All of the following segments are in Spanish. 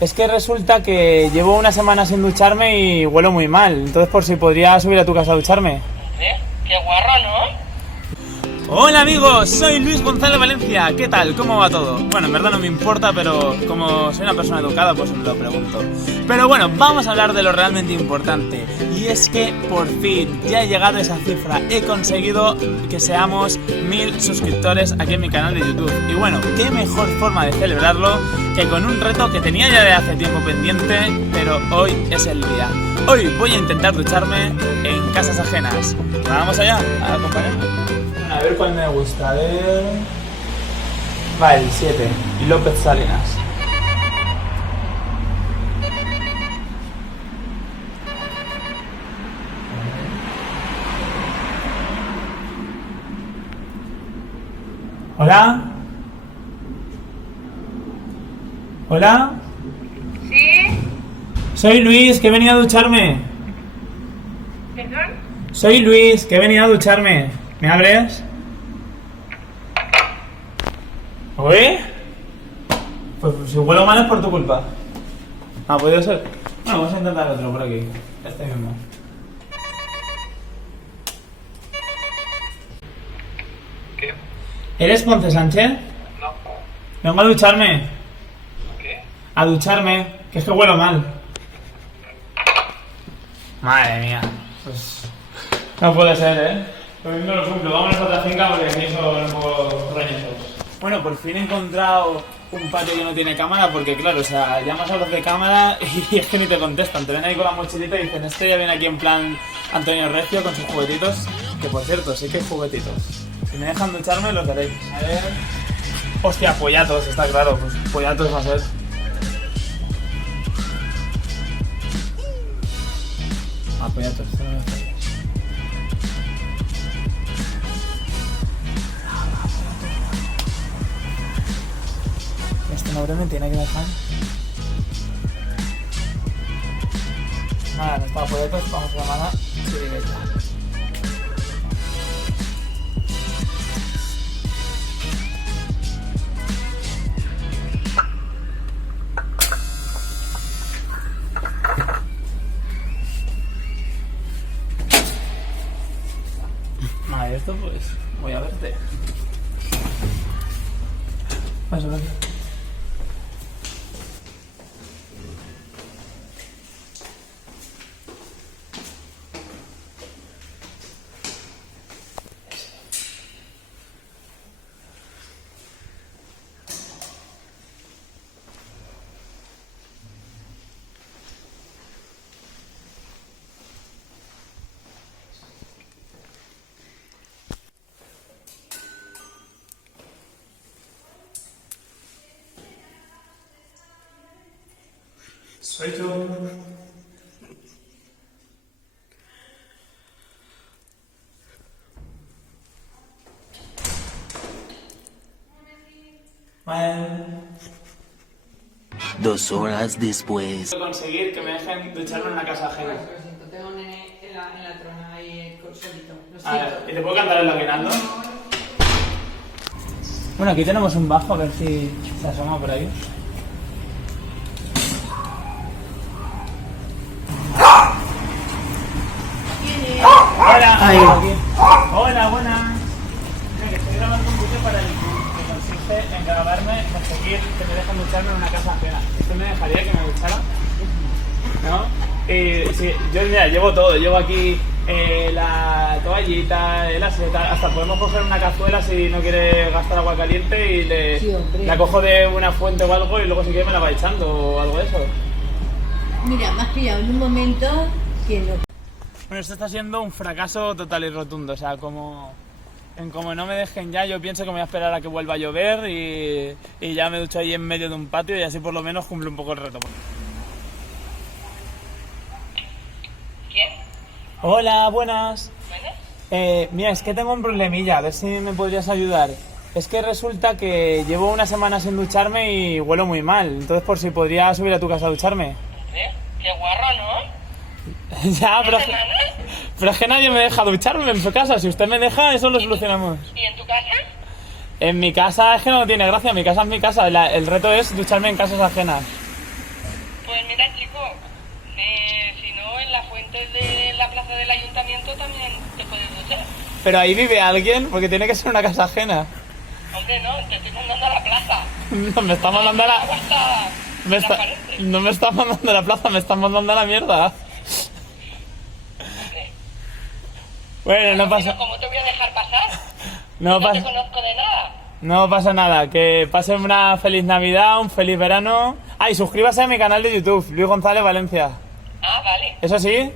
Es que resulta que llevo una semana sin ducharme y huelo muy mal. Entonces, por si podría subir a tu casa a ducharme. Qué guarro, ¿no? Hola amigos, soy Luis González Valencia. ¿Qué tal? ¿Cómo va todo? Bueno, en verdad no me importa, pero como soy una persona educada, pues me lo pregunto. Pero bueno, vamos a hablar de lo realmente importante. Y es que por fin ya he llegado a esa cifra. He conseguido que seamos 1000 suscriptores aquí en mi canal de YouTube. Y bueno, qué mejor forma de celebrarlo que con un reto que tenía ya de hace tiempo pendiente, pero hoy es el día. Hoy voy a intentar ducharme en casas ajenas. Vamos allá, acompáñame. A ver cuál me gusta, a ver... Vale, el 7, López Salinas. ¿Hola? ¿Hola? ¿Sí? Soy Luis, que he venido a ducharme. ¿Perdón? Soy Luis, que he venido a ducharme. ¿Me abres? ¿Oye? Pues si huelo mal es por tu culpa. Ah, ¿puede ser? Bueno, vamos a intentar otro por aquí. Este mismo. ¿Qué? ¿Eres Ponce Sánchez? No. Vengo a ducharme. ¿Qué? A ducharme, que es que huelo mal. Madre mía. Pues... no puede ser, ¿eh? Pues no lo cumplo. Vámonos a otra finca porque aquí son un poco roñosos. Bueno, por fin he encontrado un patio que no tiene cámara porque, claro, o sea, llamas a los de cámara y es que ni te contestan. Te ven ahí con la mochilita y dicen, este ya viene aquí en plan Antonio Recio con sus juguetitos. Que, por cierto, sí que hay juguetitos. Si me dejan ducharme, los veréis. A ver... Hostia, pollatos, está claro. Pues pollatos va a ser. Ah, pollatos. Este nombre me tiene que dejar. Nada, no está pollatos, vamos a llamar a Chirigueta. Vale, esto pues voy a verte. Vas a ver. Soy yo. Vale. 2 horas después. Quiero conseguir que me dejen ducharme en una casa ajena. Lo siento, tengo un nene en la trona ahí solito. Lo A ver, siento. ¿y te puedo cantar el aguinaldo? Bueno, aquí tenemos un bajo, a ver si se asoma por ahí. Hola, Ahí. aquí. Hola, buenas. Mira, que estoy grabando un vídeo para el que consiste en grabarme, conseguir que me dejen ducharme en una casa ajena. ¿Usted me dejaría que me duchara? ¿No? Y sí, yo mira, llevo todo, llevo aquí la toallita, el aseta, hasta podemos coger una cazuela si no quiere gastar agua caliente y Sí, hombre. la cojo de una fuente o algo y luego si quiere me la va echando o algo de eso. Mira, me has pillado en un momento que no. Bueno, esto está siendo un fracaso total y rotundo, o sea, como no me dejen ya, yo pienso que me voy a esperar a que vuelva a llover y ya me ducho ahí en medio de un patio y así por lo menos cumple un poco el reto. ¿Quién? Hola, buenas. ¿Buenas? Mira, es que tengo un problemilla, a ver si me podrías ayudar. Es que resulta que llevo una semana sin ducharme y huelo muy mal, entonces por si podría subir a tu casa a ducharme. Qué guarro, ¿no? Ya, pero es que nadie me deja ducharme en su casa. Si usted me deja, eso lo solucionamos. ¿Y en tu casa? En mi casa es que no tiene gracia. Mi casa es mi casa. El reto es ducharme en casas ajenas. desde la plaza del ayuntamiento también te puedes duchar. Pero ahí vive alguien, porque tiene que ser una casa ajena. Hombre, no, te estoy mandando a la plaza. No me está mandando a El agua la... está transparente. No me está mandando a la plaza, me están mandando a la mierda. Hombre, Bueno, no pero pasa... ¿cómo te voy a dejar pasar? No No te pasa... conozco de nada. No pasa nada, que pasen una feliz Navidad, un feliz verano. Ah, y suscríbase a mi canal de YouTube, Luis González Valencia. Ah, vale. ¿Eso sí?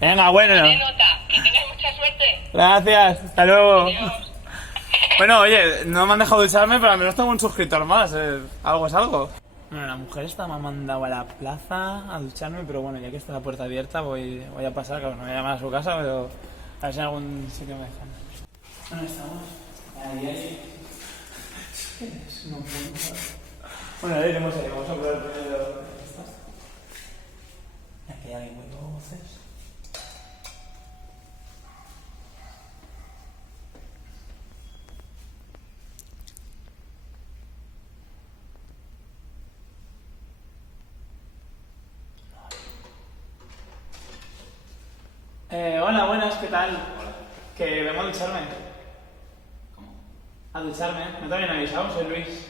Venga, bueno. De nota. Que tengas mucha suerte. Gracias, hasta luego. Adiós. Bueno, oye, no me han dejado ducharme, pero al menos tengo un suscriptor más. Algo es algo. Bueno, la mujer esta me ha mandado a la plaza a ducharme, pero bueno, ya que está la puerta abierta, voy a pasar, claro, no voy a llamar a su casa, pero a ver si en algún sitio me dejan. ¿Dónde estamos? Ahí. Es una puta. Bueno, ahí iremos ahí, vamos a probar primero estas. Aquí hay alguien muy voces. Hola, buenas, ¿qué tal? Hola. Que vengo a ducharme. ¿Cómo? A ducharme. ¿No te habían avisado? Soy Luis.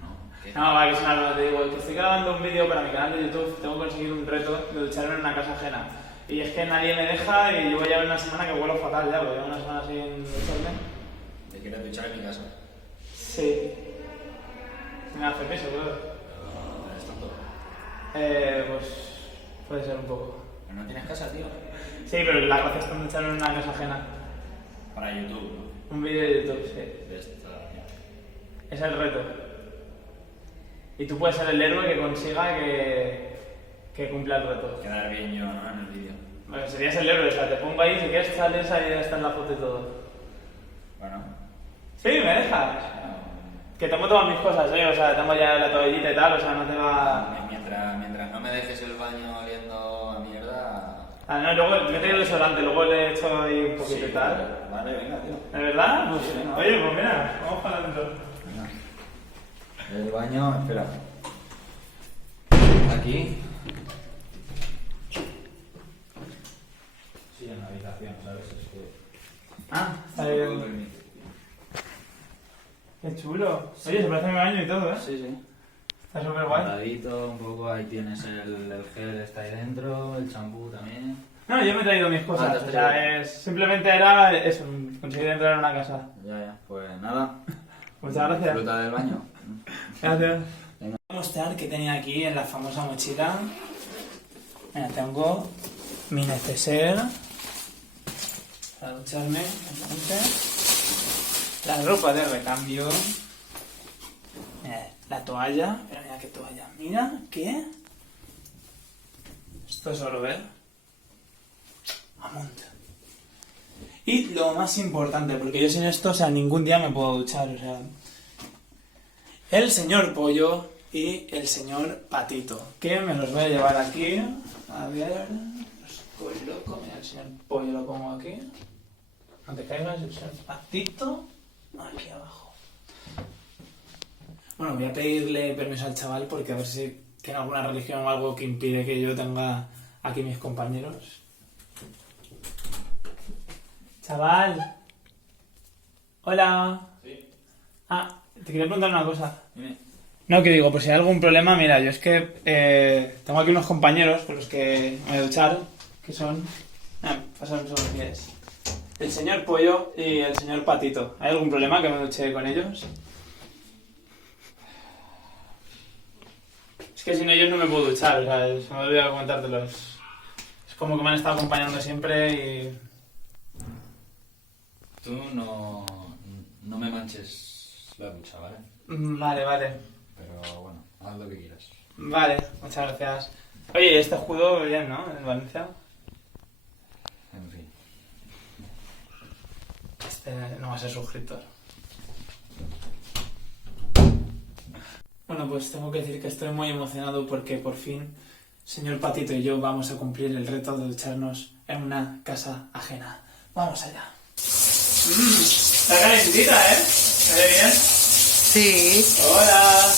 No. ¿Qué? No, vale, que es una broma, te digo, que estoy grabando un vídeo para mi canal de YouTube. Tengo que conseguir un reto de ducharme en una casa ajena. Y es que nadie me deja y llevo ya una semana que huelo fatal ya, porque llevo una semana sin ducharme. ¿Te quieres duchar en mi casa? Sí. Me hace peso, claro. ¿Eres tonto? Pues puede ser un poco. ¿Pero no tienes casa, tío? Sí, pero la gracia está en ducharme en una casa ajena. Para YouTube, ¿no? Un vídeo de YouTube, sí. De esta... Es el reto. Y tú puedes ser el héroe que consiga que cumpla el reto. Quedar bien yo, ¿no? En el vídeo. Bueno, serías el héroe, o sea, te pongo ahí, si quieres sales ahí, está en la foto y todo. Bueno. Sí, me dejas. Que tengo todas mis cosas, o sea, tengo ya la toallita y tal, o sea, no te va... Mientras no me dejes el baño oliendo a mierda... Ah, no, luego me he traído desodorante, luego le he hecho ahí un poquito y tal. Vale, venga, tío. ¿De verdad? Pues, Sí, venga. oye, pues mira, vamos para adentro. Venga. El baño, espera. Aquí. Sí, en la habitación, ¿sabes? Es que... Ah, está bien. Qué chulo. Oye, se parece a mi baño y todo, ¿eh? Sí, sí. Está súper guay. Guardadito, un poco, ahí tienes el gel está ahí dentro, el champú también. No, yo me he traído mis Ah, cosas, te has o sea, traído. simplemente era eso, conseguir entrar en una casa. Ya, pues nada. Muchas gracias. Disfruta del baño. Gracias. Venga. Voy a mostrar que tenía aquí en la famosa mochila. Mira, tengo mi neceser para ducharme, la ropa de recambio, mira, la toalla, pero mira qué toalla, mira, ¿qué? Esto es oro, ¿ver? Amont. Y lo más importante, porque yo sin esto, o sea, ningún día me puedo duchar, o sea... El señor Pollo y el señor Patito, que me los voy a llevar aquí. A ver, los coloco. Mira, el señor Pollo lo pongo aquí. No te caigas, el señor Patito aquí abajo. Bueno, voy a pedirle permiso al chaval porque a ver si tiene alguna religión o algo que impide que yo tenga aquí mis compañeros. Chaval. Hola. Sí. Ah, te quería preguntar una cosa. Dime. No, que digo, pues si hay algún problema, mira, yo es que tengo aquí unos compañeros con los que me voy a duchar, que son... pasan unos pies. El señor Pollo y el señor Patito. ¿Hay algún problema que me duche con ellos? Es que sin ellos no me puedo duchar, o sea, se me olvidó comentártelos. Es como que me han estado acompañando siempre y... Tú no me manches la ducha, ¿vale? Vale, vale. Pero bueno, haz lo que quieras. Vale, muchas gracias. Oye, este judo bien, ¿no? En Valencia. En fin. Este no va a ser suscriptor. Bueno, pues tengo que decir que estoy muy emocionado porque por fin señor Patito y yo vamos a cumplir el reto de ducharnos en una casa ajena. Vamos allá. Está calentita, ¿eh? ¿Me ve bien? Sí. Hola.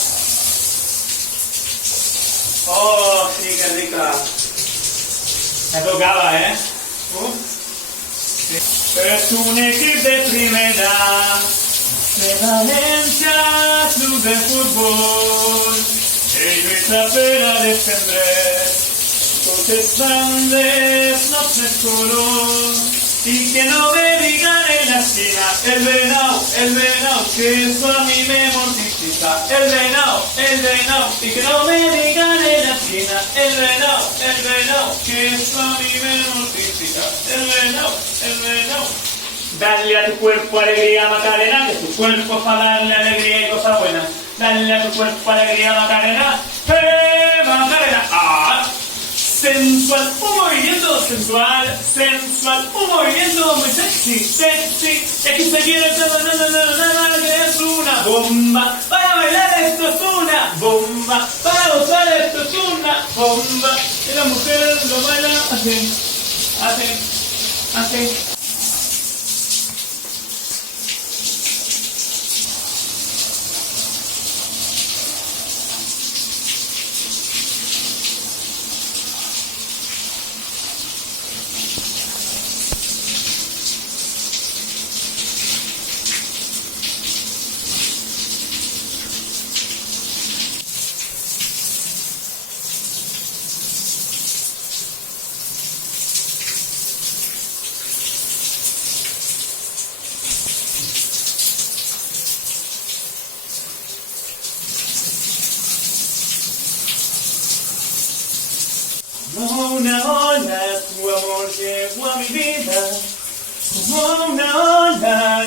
Oh, sí, qué rica. Me tocaba, ¿eh? Sí. Es un equipo de primera de Valencia, club de fútbol. Y nuestra pena defender. Totes grandes, no se color. Y que no me digan en la esquina el venao, que eso a mí me mortifica. El venao, y que no me digan en la esquina el venao, que eso a mí me mortifica. El venao. Dale a tu cuerpo alegría, Macarena, que tu cuerpo es para darle alegría y cosas buenas. Dale a tu cuerpo alegría, Macarena, Macarena. ¡Ah! Sensual, un movimiento sensual, un movimiento muy sexy, es que se quiere que es una bomba, para bailar esto es una bomba, para gozar esto es una bomba, y la mujer lo baila así. Como una ola, tu amor llegó a mi vida. Como una ola,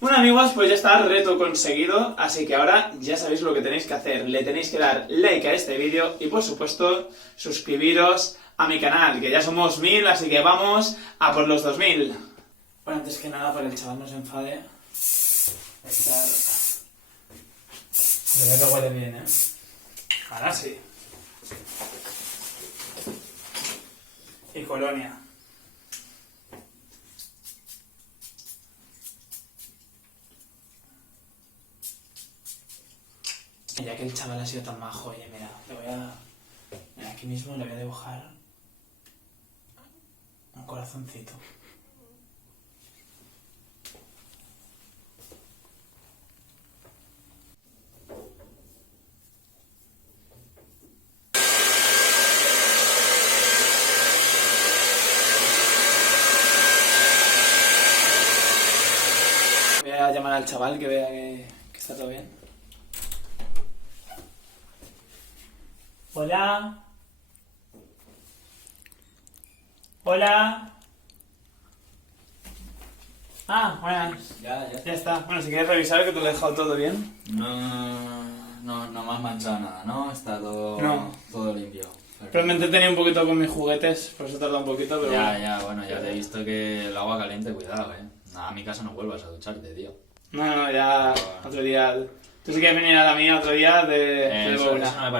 Bueno amigos, pues ya está, reto conseguido, así que ahora ya sabéis lo que tenéis que hacer. Le tenéis que dar like a este vídeo y por supuesto suscribiros a mi canal, que ya somos 1000, así que vamos a por los 2000. Bueno, antes que nada, para que el chaval no se enfade, voy a quitar... Pero que huele bien, ¿eh? Ahora sí. Y colonia. Ya que el chaval ha sido tan majo, oye, mira, le voy a... Mira, aquí mismo le voy a dibujar un corazoncito. Voy a llamar al chaval que vea que está todo bien. Hola. Hola. Ah, buenas. Ya. Ya está. Bueno, si quieres revisar que te lo he dejado todo bien. No me has manchado nada, ¿no? Está todo, No. todo limpio. Realmente tenía un poquito con mis juguetes, por eso tarda un poquito, pero... Bueno, ya te he visto que el agua caliente, cuidado, Nada, a mi casa no vuelvas a ducharte, tío. No, ya otro día... Tú si quieres venir a la mía otro día, te Eso devuelvo una. no me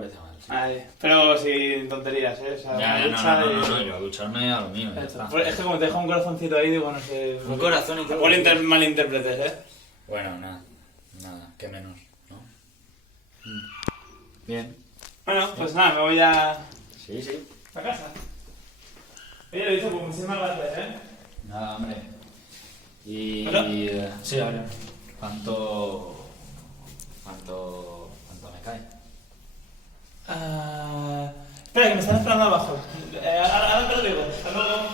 parece mal, sí. Vale, pero sin tonterías, ¿eh? O sea, No, yo a ducharme a lo mío, ya está. Pues es que como te dejo un corazoncito ahí, digo, no sé... Un corazón y todo. Igual malinterpretes, ¿eh? Bueno, nada, qué menos, ¿no? Bien. Bueno, pues nada, me voy a Sí. casa. Oye, lo he dicho, pues muchísimas gracias, ¿eh? Nada, hombre. Y... ¿Hola? Sí, a ver. ¿Cuánto me cae? Espera, que me están esperando abajo. Ahora te lo digo. Hasta luego.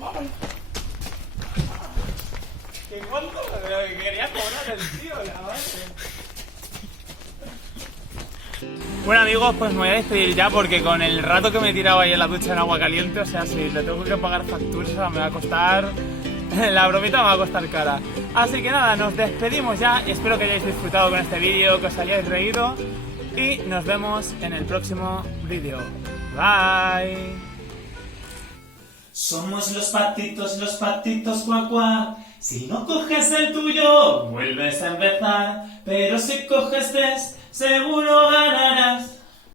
Vámonos. ¿Qué cuánto? Que quería cobrar el tío, la madre. Bueno amigos, pues me voy a despedir ya porque con el rato que me he tirado ahí en la ducha en agua caliente, o sea, si le tengo que pagar facturas, o sea, me va a costar... La bromita me va a costar cara. Así que nada, nos despedimos ya y espero que hayáis disfrutado con este vídeo, que os hayáis reído. y nos vemos en el próximo vídeo. Bye. Somos los patitos cuac cuac. Si no coges el tuyo, vuelves a empezar. Pero si coges tres, seguro ganarás.